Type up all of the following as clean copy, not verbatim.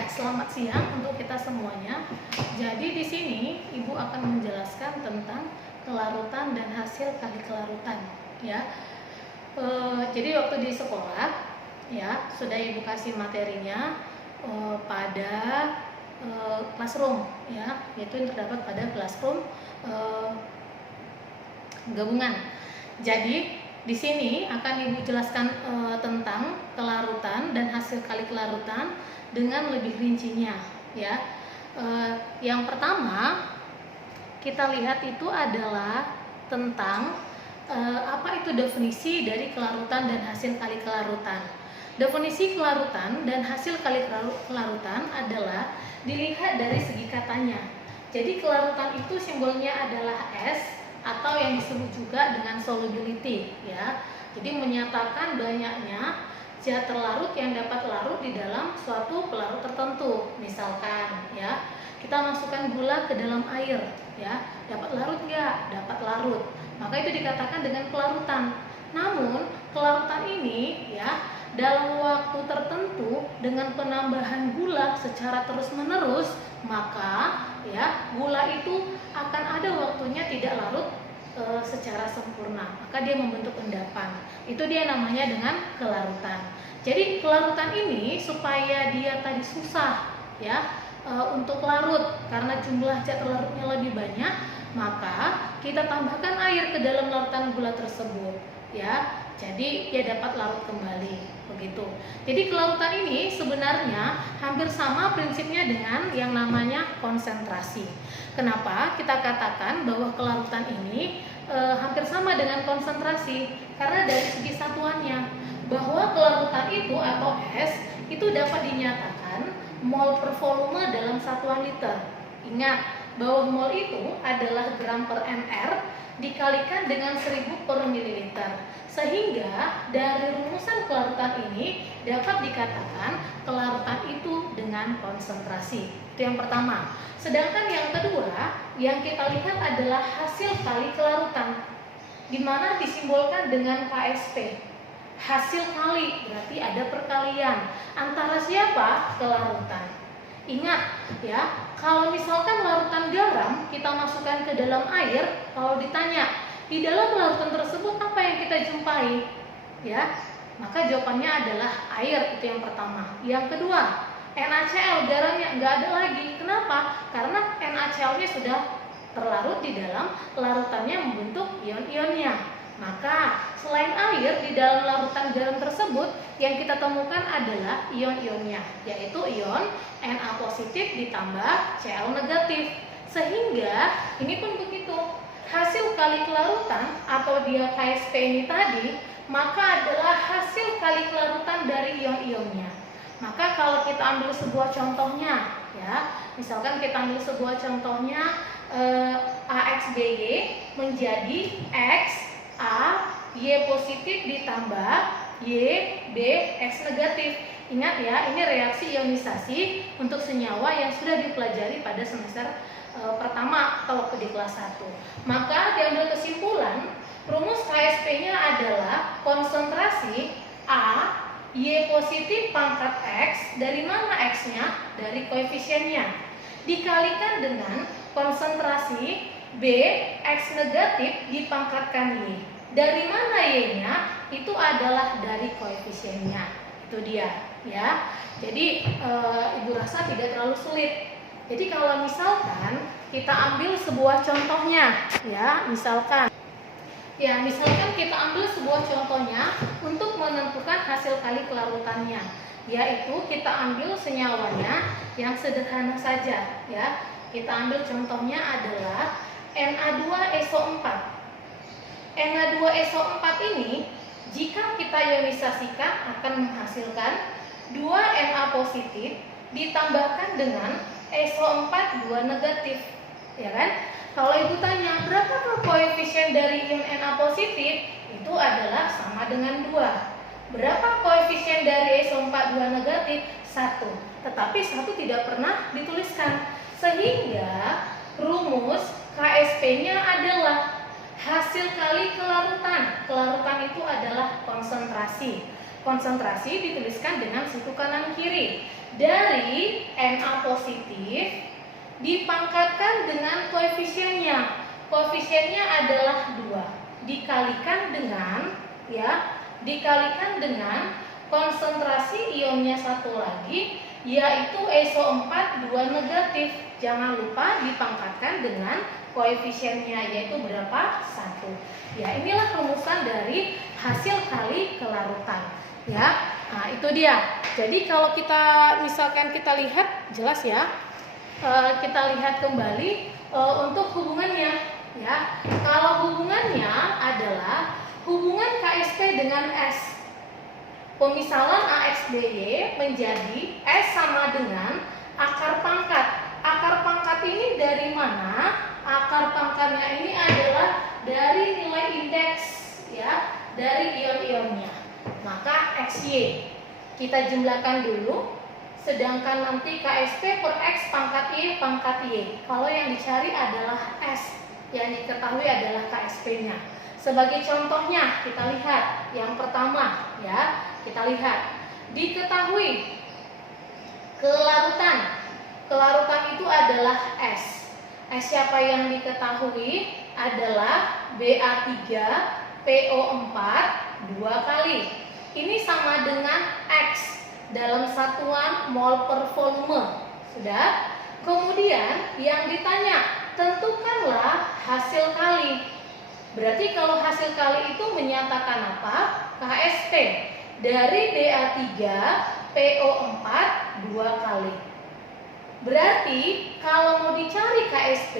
Ya, selamat siang untuk kita semuanya. Jadi di sini Ibu akan menjelaskan tentang kelarutan dan hasil kali kelarutan. Ya, jadi waktu di sekolah, ya sudah Ibu kasih materinya pada classroom, ya, yaitu yang terdapat pada classroom gabungan. Jadi di sini akan Ibu jelaskan tentang kelarutan dan hasil kali kelarutan dengan lebih rincinya, ya. Yang pertama kita lihat itu adalah tentang apa itu definisi dari kelarutan dan hasil kali kelarutan. Definisi kelarutan dan hasil kali kelarutan adalah dilihat dari segi katanya. Jadi kelarutan itu simbolnya adalah S atau yang disebut juga dengan solubility, ya. Jadi menyatakan banyaknya zat terlarut yang dapat larut di dalam suatu pelarut tertentu. Misalkan, ya, kita masukkan gula ke dalam air, ya, dapat larut nggak? Dapat larut. Maka itu dikatakan dengan kelarutan. Namun kelarutan ini, ya, dalam waktu tertentu dengan penambahan gula secara terus-menerus, maka ya gula itu akan ada waktunya tidak larut secara sempurna, maka dia membentuk endapan. Itu dia namanya dengan kelarutan. Jadi kelarutan ini supaya dia tadi susah, ya, untuk larut karena jumlah zat larutnya lebih banyak, maka kita tambahkan air ke dalam larutan gula tersebut, ya. Jadi dia dapat larut kembali, begitu. Jadi kelarutan ini sebenarnya hampir sama prinsipnya dengan yang namanya konsentrasi. Kenapa kita katakan bahwa kelarutan ini hampir sama dengan konsentrasi? Karena dari segi satuannya, bahwa kelarutan itu atau S itu dapat dinyatakan mol per volume dalam satuan liter. Ingat bahwa mol itu adalah gram per mr dikalikan dengan 1000 per mililiter. Sehingga dari rumusan kelarutan ini dapat dikatakan kelarutan itu dengan konsentrasi. Itu yang pertama. Sedangkan yang kedua yang kita lihat adalah hasil kali kelarutan, di mana disimbolkan dengan KSP. Hasil kali berarti ada perkalian antara siapa? Kelarutan. Ingat, ya, kalau misalkan larutan garam kita masukkan ke dalam air, kalau ditanya di dalam larutan tersebut apa yang kita jumpai, ya, maka jawabannya adalah air. Itu yang pertama. Yang kedua, NaCl, garamnya nggak ada lagi. Kenapa? Karena NaCl-nya sudah terlarut di dalam larutannya membentuk ion-ionnya. Maka selain air, di dalam larutan garam tersebut yang kita temukan adalah ion-ionnya, yaitu ion Na positif ditambah Cl negatif. Sehingga ini pun begitu. Hasil kali kelarutan atau dia KSP ini tadi, maka adalah hasil kali kelarutan dari ion-ionnya. Maka kalau kita ambil sebuah contohnya, ya, misalkan kita ambil sebuah contohnya AXBY menjadi X A Y positif ditambah Y B X negatif. Ingat ya, ini reaksi ionisasi untuk senyawa yang sudah dipelajari pada semester pertama atau waktu di kelas 1. Maka diambil kesimpulan, rumus KSP-nya adalah konsentrasi A Y positif pangkat X. Dari mana X-nya? Dari koefisiennya. Dikalikan dengan konsentrasi B X negatif dipangkatkan Y. Dari mana Y-nya? Itu adalah dari koefisiennya. Itu dia, ya. Jadi Ibu rasa tidak terlalu sulit. Jadi kalau misalkan kita ambil sebuah contohnya, ya, misalkan kita ambil sebuah contohnya untuk menentukan hasil kali kelarutannya, yaitu kita ambil senyawanya yang sederhana saja, ya. Kita ambil contohnya adalah Na2SO4. Na2SO4 ini jika kita ionisasikan akan menghasilkan 2 Na positif ditambahkan dengan SO4 2 negatif, ya kan? Kalau Ibu tanya berapakah koefisien dari ion Na positif, itu adalah sama dengan 2. Berapa koefisien dari SO4 2 negatif? 1. Tetapi 1 tidak pernah dituliskan. Sehingga rumus KSP-nya adalah hasil kali kelarutan. Kelarutan itu adalah konsentrasi. Konsentrasi dituliskan dengan siku kanan kiri. dari Na positif dipangkatkan dengan koefisiennya. Koefisiennya adalah 2 dikalikan dengan konsentrasi ionnya satu lagi, yaitu SO4 2 negatif. Jangan lupa dipangkatkan dengan koefisiennya, yaitu berapa? 1. Ya, inilah rumusan dari hasil kali kelarutan. Ya, nah itu dia. Jadi kalau misalkan kita lihat, jelas ya. Kita lihat kembali untuk hubungannya. Ya, kalau hubungannya adalah hubungan KSP dengan S. Pemisalan AXBY menjadi S sama dengan akar pangkat. Akar pangkat ini dari mana? Akar pangkatnya ini adalah dari nilai indeks, ya, dari ion-ionnya. Maka XY kita jumlahkan dulu. Sedangkan nanti KSP per X pangkat Y pangkat Y. Kalau yang dicari adalah S, yang diketahui adalah KSP-nya. Sebagai contohnya kita lihat yang pertama, ya, kita lihat diketahui kelarutan. Kelarutan itu adalah S. S siapa yang diketahui adalah Ba3PO4 2 kali. Ini sama dengan X dalam satuan mol per volume. Sudah? Kemudian yang ditanya, tentukanlah hasil kali. Berarti kalau hasil kali itu menyatakan apa? KSP dari Da3PO4 2 kali. Berarti kalau mau dicari KSP,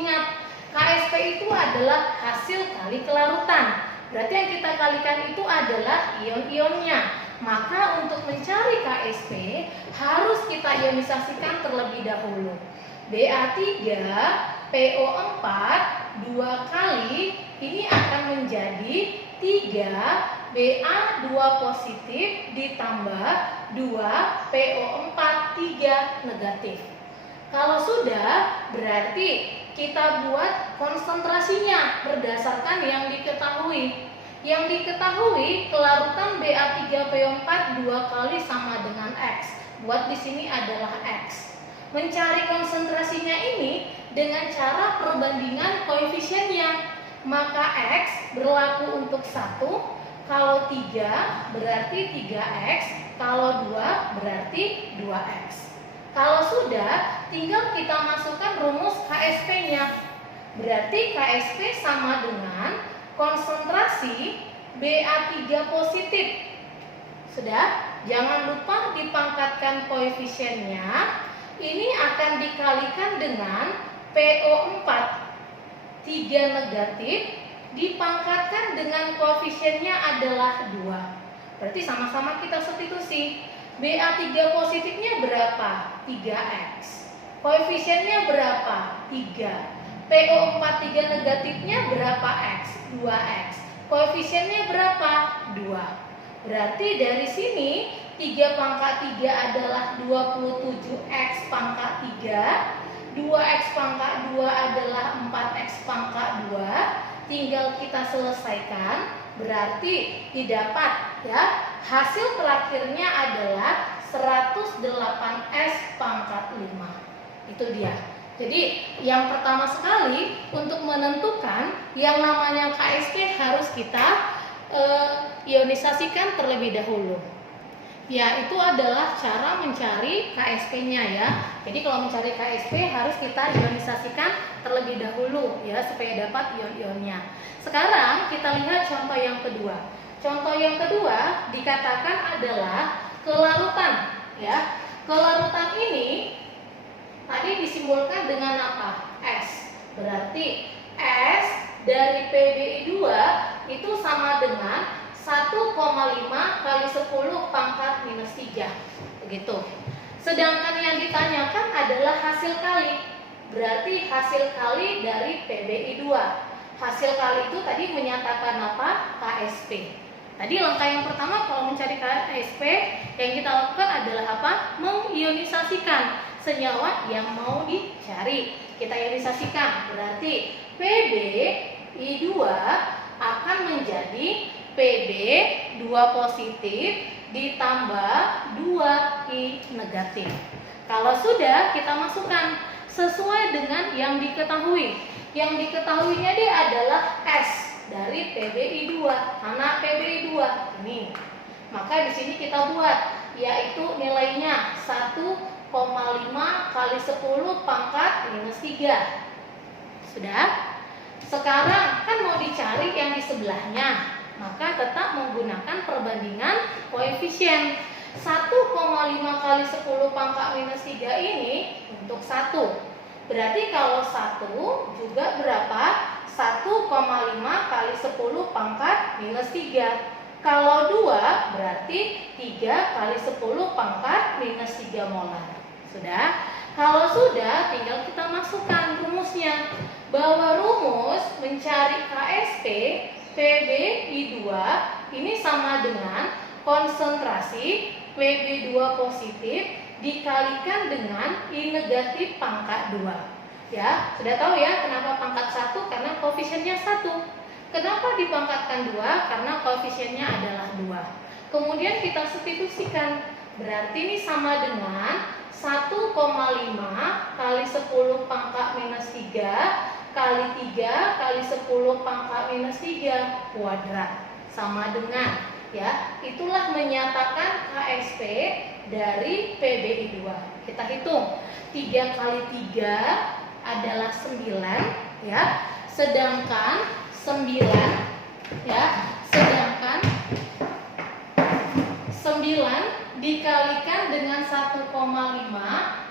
ingat KSP itu adalah hasil kali kelarutan. Berarti yang kita kalikan itu adalah ion-ionnya. Maka untuk mencari KSP harus kita ionisasikan terlebih dahulu. Ba3PO4 2 kali ini akan menjadi 3 Ba2 positif ditambah 2 PO4 3 negatif. Kalau sudah, berarti kita buat konsentrasinya berdasarkan yang diketahui. Yang diketahui kelarutan Ba3PO4 2 kali sama dengan X. Buat di sini adalah X. Mencari konsentrasinya ini dengan cara perbandingan koefisiennya. Maka X berlaku untuk 1, kalau 3 berarti 3X, kalau 2 berarti 2X. Kalau sudah, tinggal kita masukkan rumus KSP-nya. Berarti KSP sama dengan konsentrasi Ba3 positif. Sudah? Jangan lupa dipangkatkan koefisiennya. Ini akan dikalikan dengan PO4 3 negatif dipangkatkan dengan koefisiennya adalah 2. Berarti sama-sama kita substitusi. Ba3 positifnya berapa? 3X. Koefisiennya berapa? 3. PO4 3 negatifnya berapa X? 2X. Koefisiennya berapa? 2. Berarti dari sini 3 pangkat 3 adalah 27X pangkat 3. 2X pangkat 2 adalah 4X pangkat 2. Tinggal kita selesaikan. Berarti didapat, ya, hasil terakhirnya adalah 108S pangkat 5. Itu dia. Jadi yang pertama sekali untuk menentukan yang namanya KSP harus kita ionisasikan terlebih dahulu. Ya, itu adalah cara mencari KSP-nya ya. Jadi kalau mencari KSP harus kita ionisasikan terlebih dahulu ya supaya dapat ion-ionnya. Sekarang kita lihat contoh yang kedua. Contoh yang kedua dikatakan adalah kelarutan ya. Kelarutan ini tadi disimbolkan dengan apa? S. Berarti S dari PBI2 itu sama dengan 1,5 kali 10 pangkat minus 3. Begitu. Sedangkan yang ditanyakan adalah hasil kali. Berarti hasil kali dari PBI2. Hasil kali itu tadi menyatakan apa? KSP. Tadi langkah yang pertama kalau mencari KSP yang kita lakukan adalah apa? Mengionisasikan senyawa yang mau dicari. Kita ionisasikan. Berarti PBI2 akan menjadi Pb 2 positif ditambah 2I negatif. Kalau sudah, kita masukkan sesuai dengan yang diketahui. Yang diketahuinya dia adalah S dari PBI 2. Mana PBI 2? Ini. Maka di sini kita buat, yaitu nilainya 1,5 kali 10 pangkat minus 3. Sudah? Sekarang kan mau dicari yang di sebelahnya, maka tetap menggunakan perbandingan koefisien. 1,5 kali 10 pangkat minus 3 ini untuk 1. Berarti kalau 1 juga berapa? 1,5 kali 10 pangkat minus 3. Kalau 2 berarti 3 kali 10 pangkat minus 3 molar. Sudah? Kalau sudah, tinggal kita masukkan rumusnya. Bahwa rumus mencari KSP PbI2 ini sama dengan konsentrasi Pb2 positif dikalikan dengan I negatif pangkat 2. Ya, sudah tahu ya kenapa pangkat 1? Karena koefisiennya 1. Kenapa dipangkatkan 2? Karena koefisiennya adalah 2. Kemudian kita substitusikan. Berarti ini sama dengan 1,5 kali 10 pangkat minus 3 kali 3 kali 10 pangkat minus 3 kuadrat. Sama dengan, ya, itulah menyatakan KSP dari PbI2. Kita hitung. 3 kali 3 adalah 9, ya. Sedangkan 9, ya. Sedangkan 9 dikalikan dengan 1,5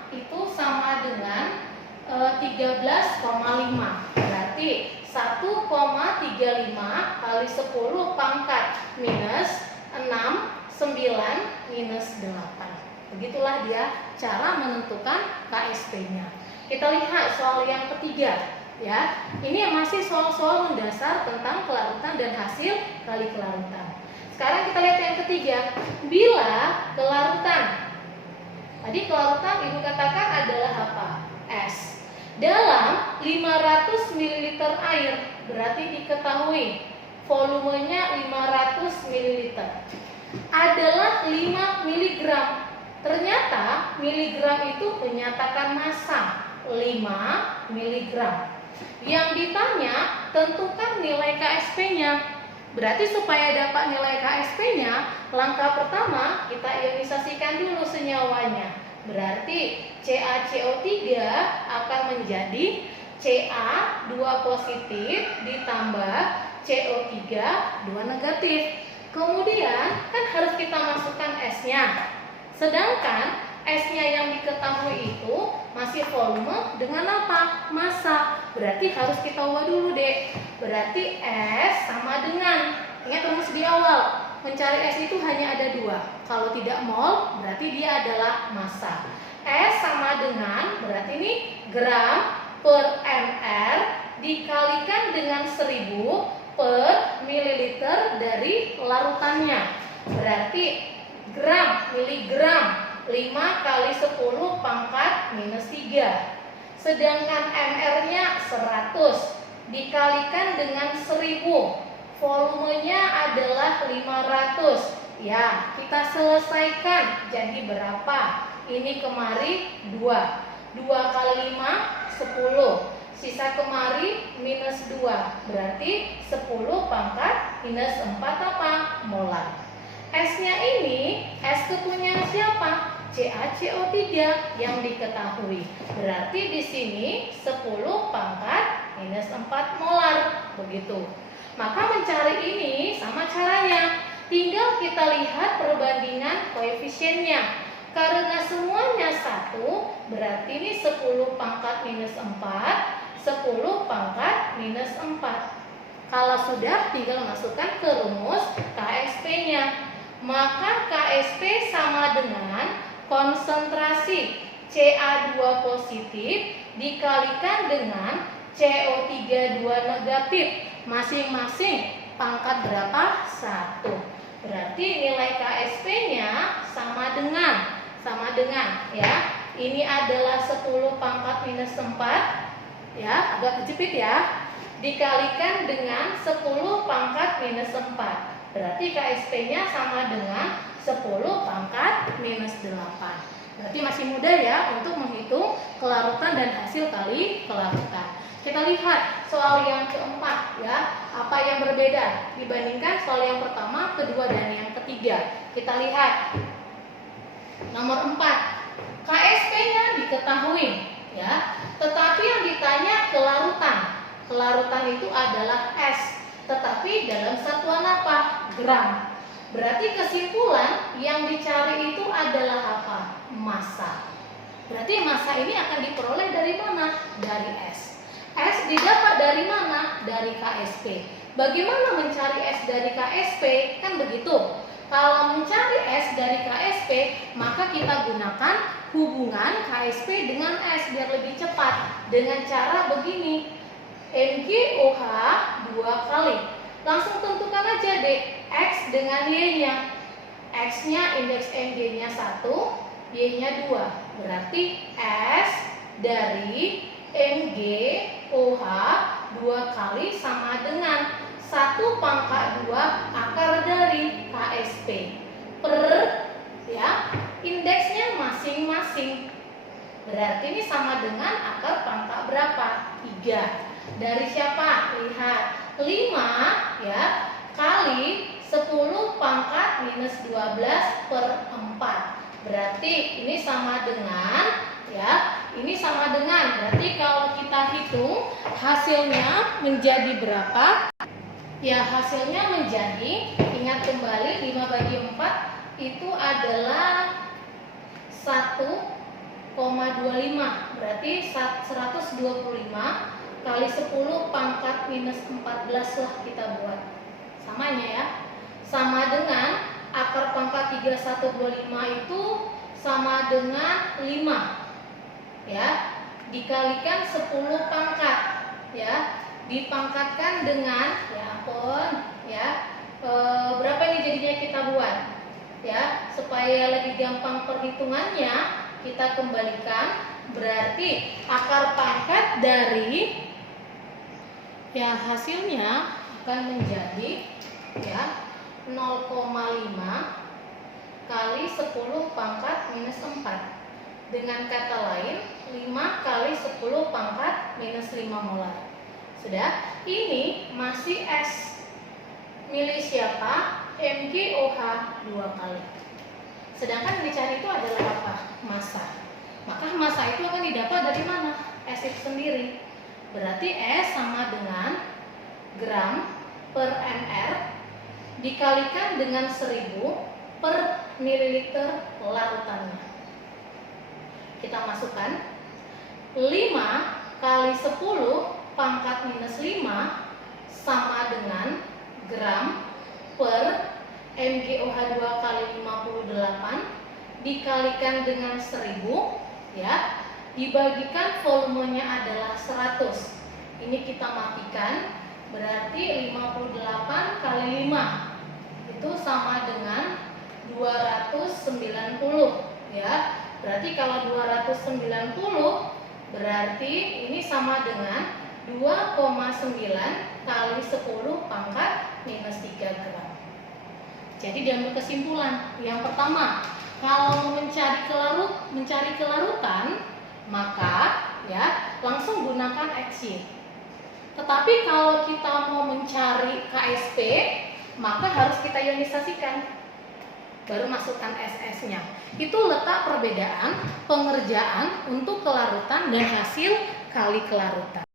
itu sama dengan 13,5. Berarti 1,35 kali 10 pangkat minus 6, 9 minus 8. Begitulah dia cara menentukan KSP-nya. Kita lihat soal yang ketiga, ya. Ini masih soal-soal mendasar tentang kelarutan dan hasil kali kelarutan. Sekarang kita lihat yang ketiga. Bila kelarutan, tadi kelarutan Ibu katakan adalah apa? S. Dalam 500 ml air, berarti diketahui volumenya 500 ml adalah 5 mg. Ternyata miligram itu menyatakan massa 5 mg. Yang ditanya, tentukan nilai KSP-nya. Berarti supaya dapat nilai KSP-nya, langkah pertama kita ionisasikan dulu senyawanya. Berarti CaCO3 akan menjadi Ca2 positif ditambah CO3 2 negatif. Kemudian kan harus kita masukkan S-nya. Sedangkan S-nya yang diketahui itu masih volume dengan apa? Massa. Berarti harus kita ubah dulu, Dek. Berarti S sama dengan, ingat rumus di awal, mencari S itu hanya ada 2. Kalau tidak mol, berarti dia adalah massa. S sama dengan, berarti ini gram per ml dikalikan dengan 1000 per mililiter dari larutannya. Berarti gram, miligram, 5 kali 10 pangkat minus 3. Sedangkan ml-nya 100 dikalikan dengan 1000. Volumenya adalah 500. Ya, kita selesaikan. Jadi berapa? Ini kemari 2. 2 kali 5, 10. Sisa kemari minus 2. Berarti 10 pangkat minus 4 apa? Molar. S-nya ini, S ketunya siapa? CaCO3 yang diketahui. Berarti di sini 10 pangkat minus 4 molar. Begitu. Maka mencari ini sama caranya. Tinggal kita lihat perbandingan koefisiennya. Karena semuanya 1, berarti ini 10 pangkat minus 4, 10 pangkat minus 4. Kalau sudah, tinggal masukkan ke rumus KSP-nya. Maka KSP sama dengan konsentrasi Ca2 positif dikalikan dengan CO3 2 negatif. Masing-masing pangkat berapa? 1. Berarti nilai KSP-nya sama dengan ya. Ini adalah 10 pangkat minus 4. Ya, agak kejepit ya. Dikalikan dengan 10 pangkat minus 4. Berarti KSP-nya sama dengan 10 pangkat minus 8. Berarti masih mudah ya untuk menghitung kelarutan dan hasil kali kelarutan. Kita lihat soal yang keempat ya, apa yang berbeda dibandingkan soal yang pertama, kedua, dan yang ketiga. Kita lihat nomor 4, KSP-nya diketahui ya, tetapi yang ditanya kelarutan. Kelarutan itu adalah S, tetapi dalam satuan apa? Gram. Berarti kesimpulan yang dicari itu adalah apa? Massa. Berarti massa ini akan diperoleh dari mana? Dari S. S didapat dari mana? Dari KSP. Bagaimana mencari S dari KSP? Kan begitu. Kalau mencari S dari KSP, maka kita gunakan hubungan KSP dengan S biar lebih cepat. Dengan cara begini, MgOH 2 kali. Langsung tentukan aja deh X dengan Y-nya. X-nya indeks Mg-nya 1, Y-nya 2. Berarti S dari MgOH 2 kali sama dengan 1 pangkat 2 akar dari KSP per ya indeksnya masing-masing. Berarti ini sama dengan akar pangkat berapa? 3. Dari siapa? Lihat 5 ya kali 10 pangkat minus 12 per 4. Berarti ini sama dengan ya, ini sama dengan, berarti kalau kita hitung hasilnya menjadi berapa? Ya, hasilnya menjadi, ingat kembali 5 bagi 4 itu adalah 1,25. Berarti 125 kali 10 pangkat minus 14 lah kita buat. Samanya ya. Sama dengan akar pangkat 3125 itu sama dengan 5. Ya, dikalikan 10 pangkat ya, dipangkatkan dengan ya ampun ya berapa ini jadinya kita buat ya, supaya lebih gampang perhitungannya kita kembalikan. Berarti akar pangkat dari ya hasilnya akan menjadi ya 0,5 kali 10 pangkat minus 4. Dengan kata lain 5 kali 10 pangkat minus 5 molar. Sudah, ini masih S. Milih siapa? MgOH 2 kali. Sedangkan yang dicari itu adalah apa? Massa. Maka massa itu akan didapat dari mana? S itu sendiri. Berarti S sama dengan gram per mr dikalikan dengan 1000 per mililiter larutannya. Kita masukkan 5 kali 10 pangkat minus 5 sama dengan gram per MgOH 2 kali 58 dikalikan dengan 1000 ya, dibagikan volumenya adalah 100. Ini kita matikan, berarti 58 kali 5 itu sama dengan 290 ya. Berarti kalau 290 berarti ini sama dengan 2,9 kali 10 pangkat minus 3 gram. Jadi diambil kesimpulan. Yang pertama, kalau mencari kelarutan, maka ya langsung gunakan XY. Tetapi kalau kita mau mencari KSP, maka harus kita ionisasikan. Baru masukkan SS-nya. Itu letak perbedaan pengerjaan untuk kelarutan dan hasil kali kelarutan.